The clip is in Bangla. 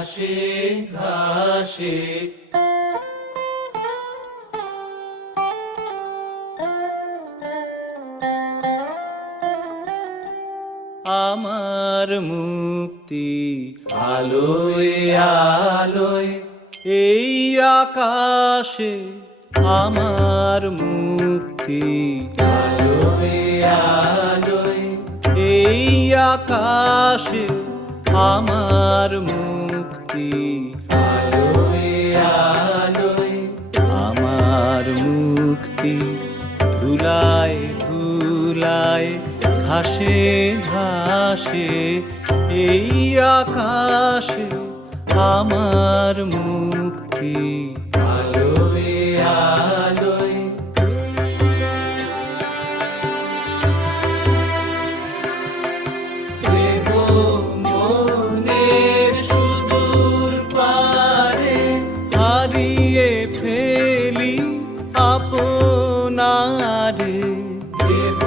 ঘাসে ঘাসে। আমার মুক্তি আলোয় আলোয় এই আকাশে, আমার মুক্তি আলোয় আলোয় এই আকাশে, আমার মুক্তি আলোয় আলোয়। আমার মুক্তি ধুলায় ধুলায় ঘাসে ঘাসে এই আকাশে, আমার মুক্তি আলোয় আলোয়। দেহ মনের সুদূর পারে হারিয়ে ফেলি আপনারে। দেহ